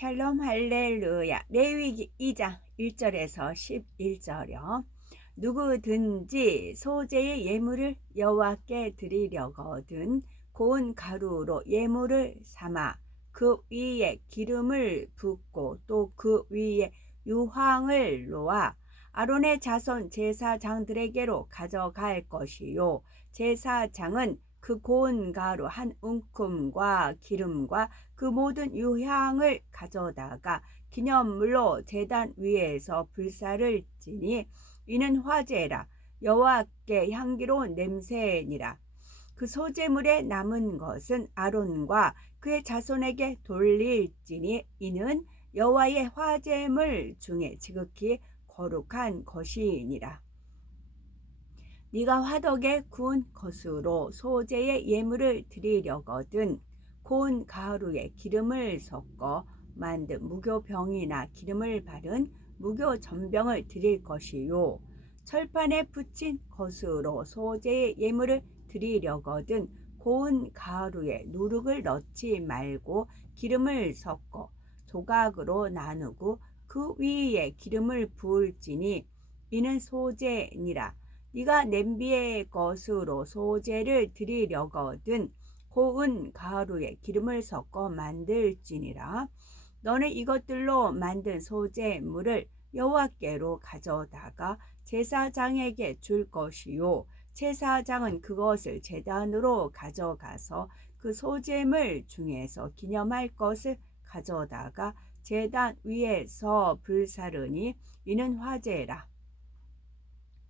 샬롬 할렐루야. 레위기 2장 1절에서 11절이요. 누구든지 소재의 예물을 여호와께 드리려거든 고운 가루로 예물을 삼아 그 위에 기름을 붓고 또 그 위에 유황을 놓아 아론의 자손 제사장들에게로 가져갈 것이요. 제사장은 그 고운 가루 한 움큼과 기름과 그 모든 유향을 가져다가 기념물로 제단 위에서 불사를 지니 이는 화제라. 여호와께 향기로운 냄새니라. 그 소재물에 남은 것은 아론과 그의 자손에게 돌릴지니 이는 여호와의 화제물 중에 지극히 거룩한 것이니라. 네가 화덕에 구운 것으로 소재의 예물을 드리려거든 고운 가루에 기름을 섞어 만든 무교병이나 기름을 바른 무교전병을 드릴 것이요. 철판에 붙인 것으로 소재의 예물을 드리려거든 고운 가루에 누룩을 넣지 말고 기름을 섞어 조각으로 나누고 그 위에 기름을 부을지니 이는 소재니라. 네가 냄비의 것으로 소재를 드리려거든 고운 가루에 기름을 섞어 만들지니라. 너는 이것들로 만든 소재물을 여호와께로 가져다가 제사장에게 줄 것이요. 제사장은 그것을 제단으로 가져가서 그 소재물 중에서 기념할 것을 가져다가 제단 위에서 불사르니 이는 화제라.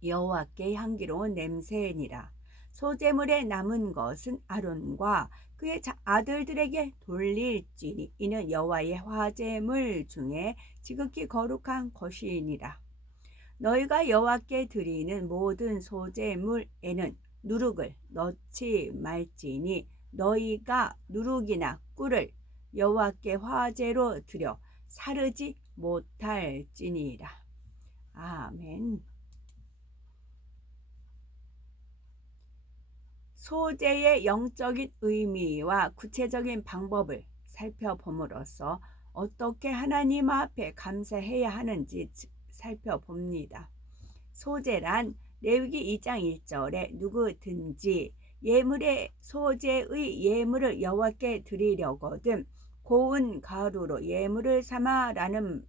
여호와께 향기로운 냄새니라. 소재물에 남은 것은 아론과 그의 아들들에게 돌릴지니 이는 여호와의 화제물 중에 지극히 거룩한 것이니라. 너희가 여호와께 드리는 모든 소재물에는 누룩을 넣지 말지니 너희가 누룩이나 꿀을 여호와께 화제로 드려 사르지 못할지니라. 아멘. 소재의 영적인 의미와 구체적인 방법을 살펴봄으로써 어떻게 하나님 앞에 감사해야 하는지 살펴봅니다. 소재란 레위기 2장 1절에 누구든지 예물의 소재의 예물을 여호와께 드리려거든 고운 가루로 예물을 삼아라는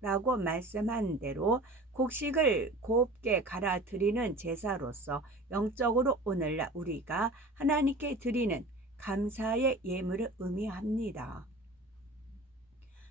라고 말씀한 대로 곡식을 곱게 갈아 드리는 제사로서 영적으로 오늘날 우리가 하나님께 드리는 감사의 예물을 의미합니다.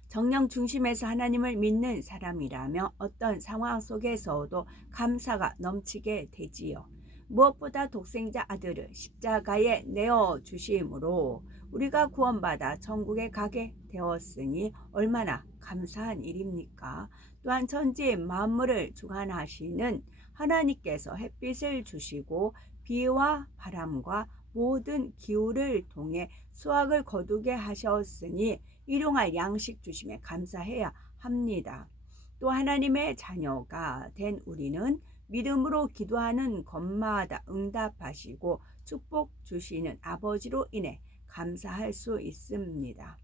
정령 중심에서 하나님을 믿는 사람이라면 어떤 상황 속에서도 감사가 넘치게 되지요. 무엇보다 독생자 아들을 십자가에 내어주심으로 우리가 구원받아 천국에 가게 되었으니 얼마나 감사한 일입니까? 또한 천지 만물을 주관하시는 하나님께서 햇빛을 주시고 비와 바람과 모든 기후를 통해 수확을 거두게 하셨으니 일용할 양식 주심에 감사해야 합니다. 또 하나님의 자녀가 된 우리는 믿음으로 기도하는 것마다 응답하시고 축복 주시는 아버지로 인해 감사할 수 있습니다.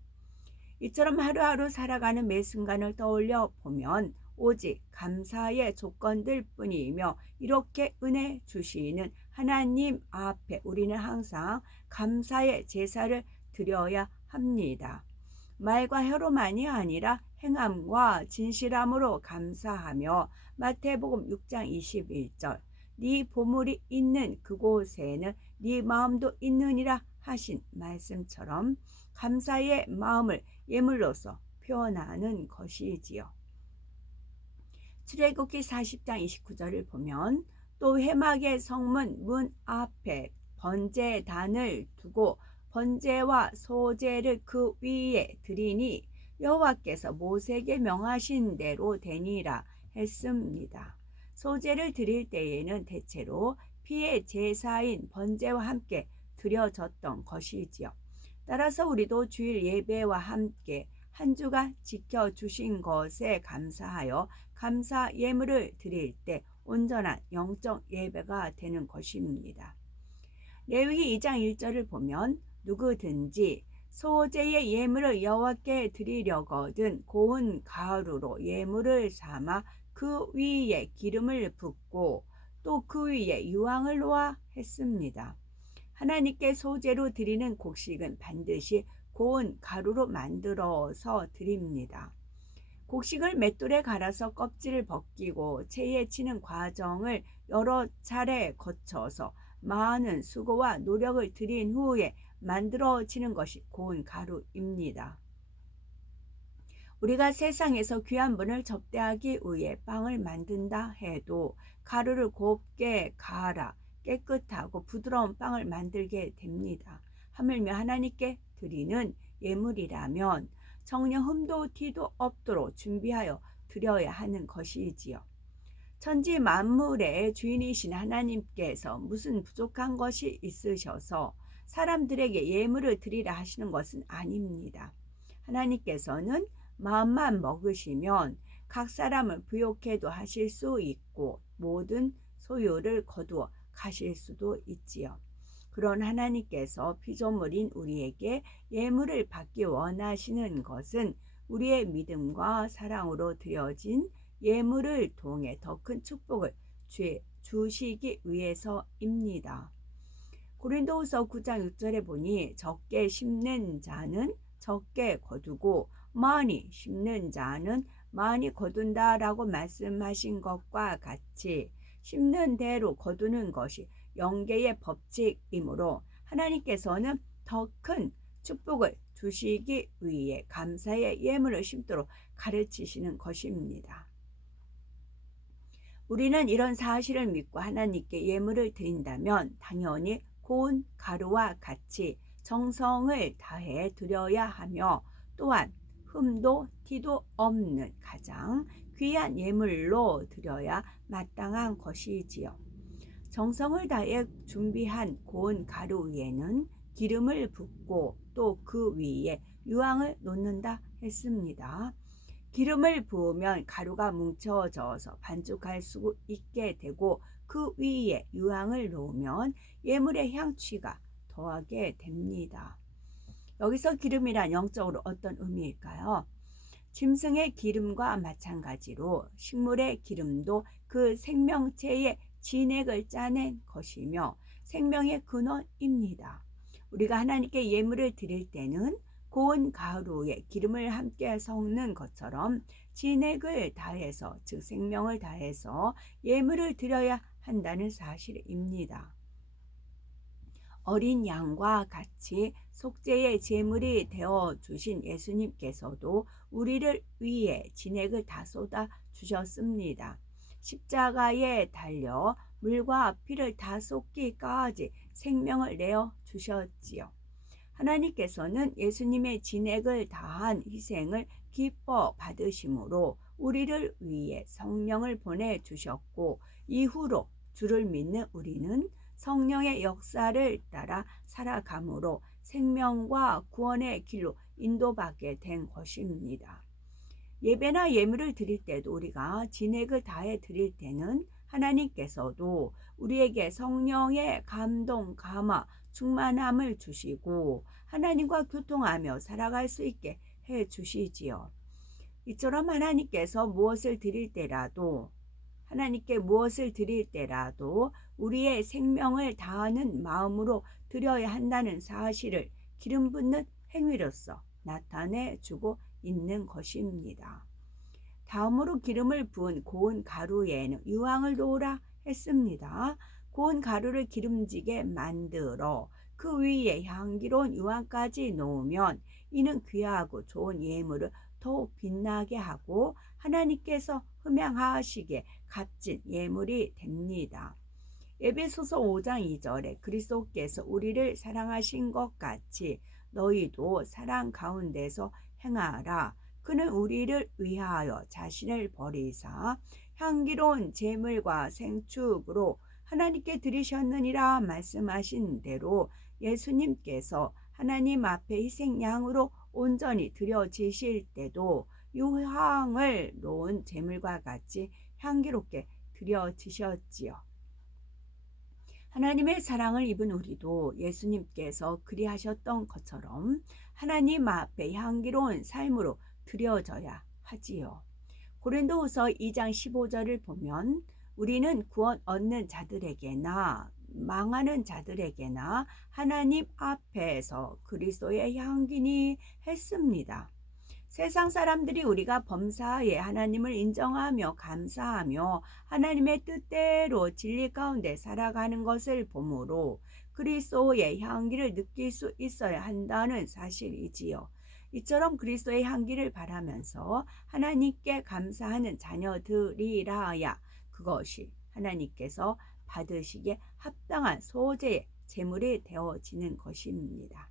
이처럼 하루하루 살아가는 매 순간을 떠올려 보면 오직 감사의 조건들 뿐이며 이렇게 은혜 주시는 하나님 앞에 우리는 항상 감사의 제사를 드려야 합니다. 말과 혀로만이 아니라 행함과 진실함으로 감사하며 마태복음 6장 21절 네 보물이 있는 그곳에는 네 마음도 있느니라 하신 말씀처럼 감사의 마음을 예물로서 표현하는 것이지요. 출애굽기 40장 29절을 보면 또 회막의 성문 문 앞에 번제단을 두고 번제와 소제를 그 위에 드리니 여호와께서 모세에게 명하신 대로 되니라 했습니다. 소제를 드릴 때에는 대체로 피의 제사인 번제와 함께 드려졌던 것이지요. 따라서 우리도 주일 예배와 함께 한 주간 지켜주신 것에 감사하여 감사 예물을 드릴 때 온전한 영적 예배가 되는 것입니다. 레위기 2장 1절을 보면 누구든지 소제의 예물을 여호와께 드리려거든 고운 가루로 예물을 삼아 그 위에 기름을 붓고 또 그 위에 유황을 놓아 했습니다. 하나님께 소제로 드리는 곡식은 반드시 고운 가루로 만들어서 드립니다. 곡식을 맷돌에 갈아서 껍질을 벗기고 체에 치는 과정을 여러 차례 거쳐서 많은 수고와 노력을 들인 후에 만들어지는 것이 고운 가루입니다. 우리가 세상에서 귀한 분을 접대하기 위해 빵을 만든다 해도 가루를 곱게 갈아 깨끗하고 부드러운 빵을 만들게 됩니다. 하물며 하나님께 드리는 예물이라면 정녕 흠도 티도 없도록 준비하여 드려야 하는 것이지요. 천지 만물의 주인이신 하나님께서 무슨 부족한 것이 있으셔서 사람들에게 예물을 드리라 하시는 것은 아닙니다. 하나님께서는 마음만 먹으시면 각 사람을 부욕해도 하실 수 있고 모든 소유를 거두어 가실 수도 있지요. 그런 하나님께서 피조물인 우리에게 예물을 받기 원하시는 것은 우리의 믿음과 사랑으로 드려진 예물을 통해 더 큰 축복을 주시기 위해서입니다. 고린도후서 9장 6절에 보니 적게 심는 자는 적게 거두고 많이 심는 자는 많이 거둔다라고 말씀하신 것과 같이 심는 대로 거두는 것이 영계의 법칙이므로 하나님께서는 더 큰 축복을 주시기 위해 감사의 예물을 심도록 가르치시는 것입니다. 우리는 이런 사실을 믿고 하나님께 예물을 드린다면 당연히 고운 가루와 같이 정성을 다해 드려야 하며 또한 흠도 티도 없는 가장 귀한 예물로 드려야 마땅한 것이지요. 정성을 다해 준비한 고운 가루 위에는 기름을 붓고 또 그 위에 유황을 놓는다 했습니다. 기름을 부으면 가루가 뭉쳐져서 반죽할 수 있게 되고 그 위에 유황을 놓으면 예물의 향취가 더하게 됩니다. 여기서 기름이란 영적으로 어떤 의미일까요? 짐승의 기름과 마찬가지로 식물의 기름도 그 생명체의 진액을 짜낸 것이며 생명의 근원입니다. 우리가 하나님께 예물을 드릴 때는 고운 가루에 기름을 함께 섞는 것처럼 진액을 다해서 즉 생명을 다해서 예물을 드려야 한다는 사실입니다. 어린 양과 같이 속죄의 제물이 되어 주신 예수님께서도 우리를 위해 진액을 다 쏟아 주셨습니다. 십자가에 달려 물과 피를 다 쏟기까지 생명을 내어 주셨지요. 하나님께서는 예수님의 진액을 다한 희생을 기뻐 받으심으로 우리를 위해 성령을 보내주셨고 이후로 주를 믿는 우리는 성령의 역사를 따라 살아감으로 생명과 구원의 길로 인도받게 된 것입니다. 예배나 예물을 드릴 때도 우리가 진액을 다해 드릴 때는 하나님께서도 우리에게 성령의 감동, 감화, 충만함을 주시고 하나님과 교통하며 살아갈 수 있게 해 주시지요. 이처럼 하나님께 무엇을 드릴 때라도 우리의 생명을 다하는 마음으로 드려야 한다는 사실을 기름 붓는 행위로서 나타내 주고 있는 것입니다. 다음으로 기름을 부은 고운 가루에는 유황을 놓으라 했습니다. 고운 가루를 기름지게 만들어 그 위에 향기로운 유황까지 놓으면 이는 귀하고 좋은 예물을 더욱 빛나게 하고 하나님께서 흠양하시기에 값진 예물이 됩니다. 에베소서 5장 2절에 그리스도께서 우리를 사랑하신 것 같이 너희도 사랑 가운데서 행하라. 그는 우리를 위하여 자신을 버리사 향기로운 제물과 생축으로 하나님께 드리셨느니라 말씀하신 대로 예수님께서 하나님 앞에 희생양으로 온전히 드려지실 때도 유황을 놓은 제물과 같이 향기롭게 드려지셨지요. 하나님의 사랑을 입은 우리도 예수님께서 그리하셨던 것처럼 하나님 앞에 향기로운 삶으로 드려져야 하지요. 고린도후서 2장 15절을 보면 우리는 구원 얻는 자들에게나 망하는 자들에게나 하나님 앞에서 그리스도의 향기니 했습니다. 세상 사람들이 우리가 범사에 하나님을 인정하며 감사하며 하나님의 뜻대로 진리 가운데 살아가는 것을 보므로 그리스도의 향기를 느낄 수 있어야 한다는 사실이지요. 이처럼 그리스도의 향기를 바라면서 하나님께 감사하는 자녀들이라야 그것이 하나님께서 받으시기에 합당한 소재의 제물이 되어지는 것입니다.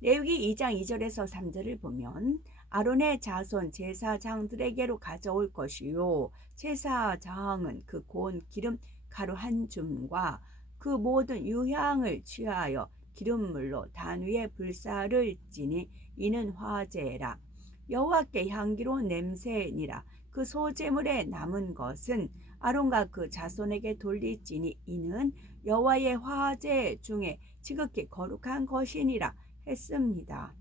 레위기 2장 2절에서 3절을 보면 아론의 자손 제사장들에게로 가져올 것이요 제사장은 그 고운 기름 가루 한 줌과 그 모든 유향을 취하여 기름물로 단 위에 불사를 지니 이는 화제라. 여호와께 향기로운 냄새니라. 그 소제물에 남은 것은 아론과 그 자손에게 돌리지니 이는 여호와의 화제 중에 지극히 거룩한 것이니라 했습니다.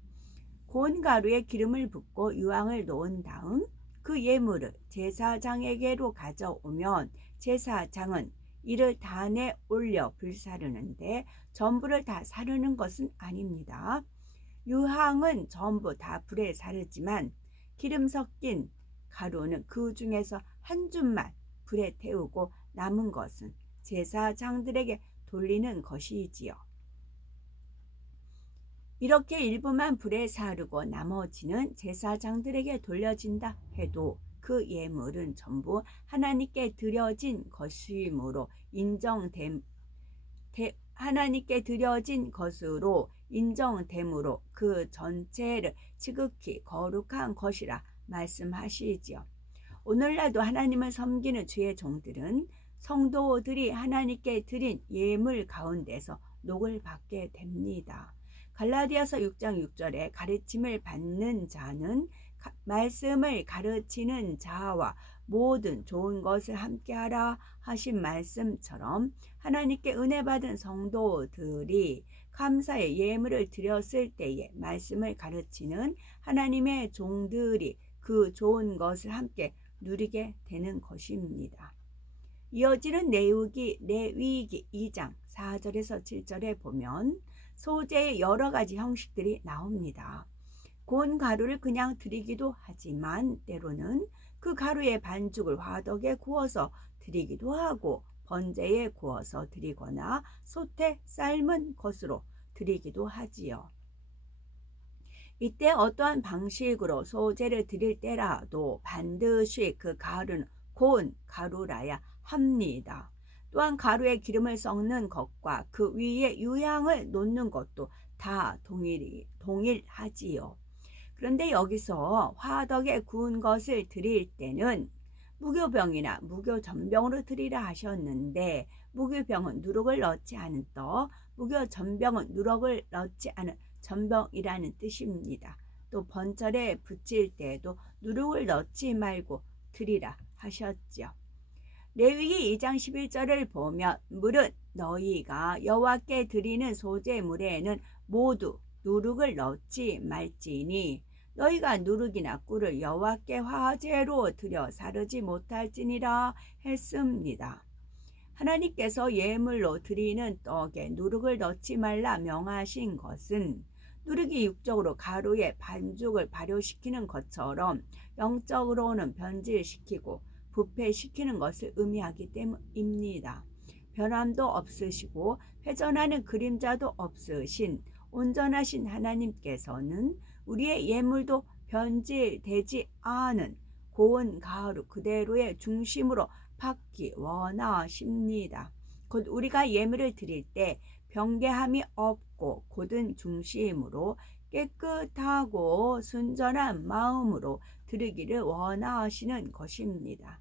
고운 가루에 기름을 붓고 유황을 놓은 다음 그 예물을 제사장에게로 가져오면 제사장은 이를 단에 올려 불사르는데 전부를 다 사르는 것은 아닙니다. 유황은 전부 다 불에 사르지만 기름 섞인 가루는 그 중에서 한 줌만 불에 태우고 남은 것은 제사장들에게 돌리는 것이지요. 이렇게 일부만 불에 사르고 나머지는 제사장들에게 돌려진다 해도 그 예물은 전부 하나님께 드려진 것이므로 하나님께 드려진 것으로 인정되므로 그 전체를 지극히 거룩한 것이라 말씀하시지요. 오늘날도 하나님을 섬기는 주의 종들은 성도들이 하나님께 드린 예물 가운데서 녹을 받게 됩니다. 갈라디아서 6장 6절에 가르침을 받는 자는 말씀을 가르치는 자와 모든 좋은 것을 함께하라 하신 말씀처럼 하나님께 은혜 받은 성도들이 감사의 예물을 드렸을 때에 말씀을 가르치는 하나님의 종들이 그 좋은 것을 함께 누리게 되는 것입니다. 이어지는 레위기 2장 4절에서 7절에 보면 소재의 여러 가지 형식들이 나옵니다. 고운 가루를 그냥 드리기도 하지만 때로는 그 가루의 반죽을 화덕에 구워서 드리기도 하고 번제에 구워서 드리거나 솥에 삶은 것으로 드리기도 하지요. 이때 어떠한 방식으로 소재를 드릴 때라도 반드시 그 가루는 고운 가루라야 합니다. 또한 가루에 기름을 섞는 것과 그 위에 유향을 놓는 것도 다 동일하지요. 그런데 여기서 화덕에 구운 것을 드릴 때는 무교병이나 무교전병으로 드리라 하셨는데 무교병은 누룩을 넣지 않은 떡, 무교전병은 누룩을 넣지 않은 전병이라는 뜻입니다. 또 번철에 붙일 때도 누룩을 넣지 말고 드리라 하셨죠. 레위기 2장 11절을 보면 물은 너희가 여호와께 드리는 소제물에는 모두 누룩을 넣지 말지니 너희가 누룩이나 꿀을 여호와께 화제로 드려 사르지 못할지니라 했습니다. 하나님께서 예물로 드리는 떡에 누룩을 넣지 말라 명하신 것은 누룩이 육적으로 가루의 반죽을 발효시키는 것처럼 영적으로는 변질시키고 부패시키는 것을 의미하기 때문입니다. 변함도 없으시고 회전하는 그림자도 없으신 온전하신 하나님께서는 우리의 예물도 변질되지 않은 고운 가루 그대로의 중심으로 받기 원하십니다. 곧 우리가 예물을 드릴 때 변개함이 없고 곧은 중심으로 깨끗하고 순전한 마음으로 드리기를 원하시는 것입니다.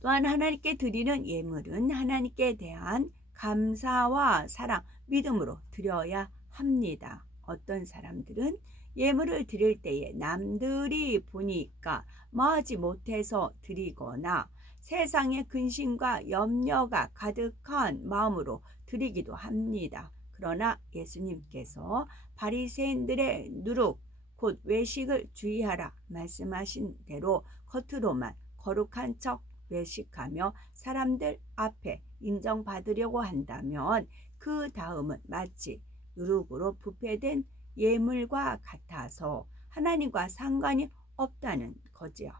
또한 하나님께 드리는 예물은 하나님께 대한 감사와 사랑, 믿음으로 드려야 합니다. 어떤 사람들은 예물을 드릴 때에 남들이 보니까 마하지 못해서 드리거나 세상의 근심과 염려가 가득한 마음으로 드리기도 합니다. 그러나 예수님께서 바리새인들의 누룩 곧 외식을 주의하라 말씀하신 대로 겉으로만 거룩한 척 외식하며 사람들 앞에 인정받으려고 한다면 그 다음은 마치 누룩으로 부패된 예물과 같아서 하나님과 상관이 없다는 거지요.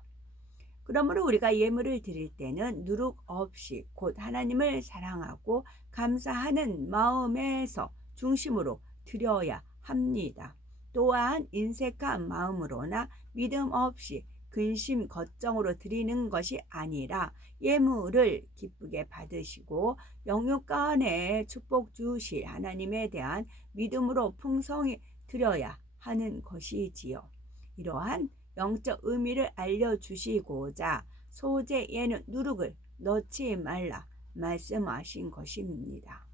그러므로 우리가 예물을 드릴 때는 누룩 없이 곧 하나님을 사랑하고 감사하는 마음에서 중심으로 드려야 합니다. 또한 인색한 마음으로나 믿음 없이 근심 걱정으로 드리는 것이 아니라 예물을 기쁘게 받으시고 영육간에 축복 주실 하나님에 대한 믿음으로 풍성히 드려야 하는 것이지요. 이러한 영적 의미를 알려주시고자 소재에는 누룩을 넣지 말라 말씀하신 것입니다.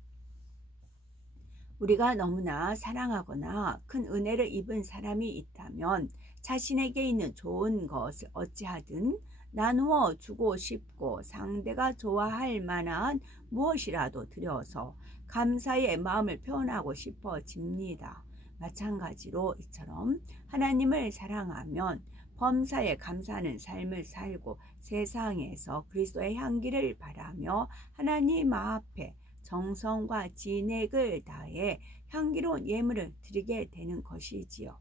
우리가 너무나 사랑하거나 큰 은혜를 입은 사람이 있다면 자신에게 있는 좋은 것을 어찌하든 나누어 주고 싶고 상대가 좋아할 만한 무엇이라도 드려서 감사의 마음을 표현하고 싶어집니다. 마찬가지로 이처럼 하나님을 사랑하면 범사에 감사하는 삶을 살고 세상에서 그리스도의 향기를 바라며 하나님 앞에 정성과 진액을 다해 향기로운 예물을 드리게 되는 것이지요.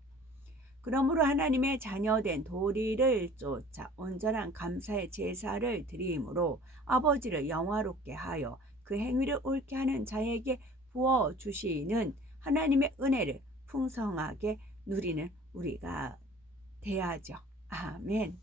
그러므로 하나님의 자녀된 도리를 쫓아 온전한 감사의 제사를 드림으로 아버지를 영화롭게 하여 그 행위를 옳게 하는 자에게 부어주시는 하나님의 은혜를 풍성하게 누리는 우리가 돼야죠. 아멘.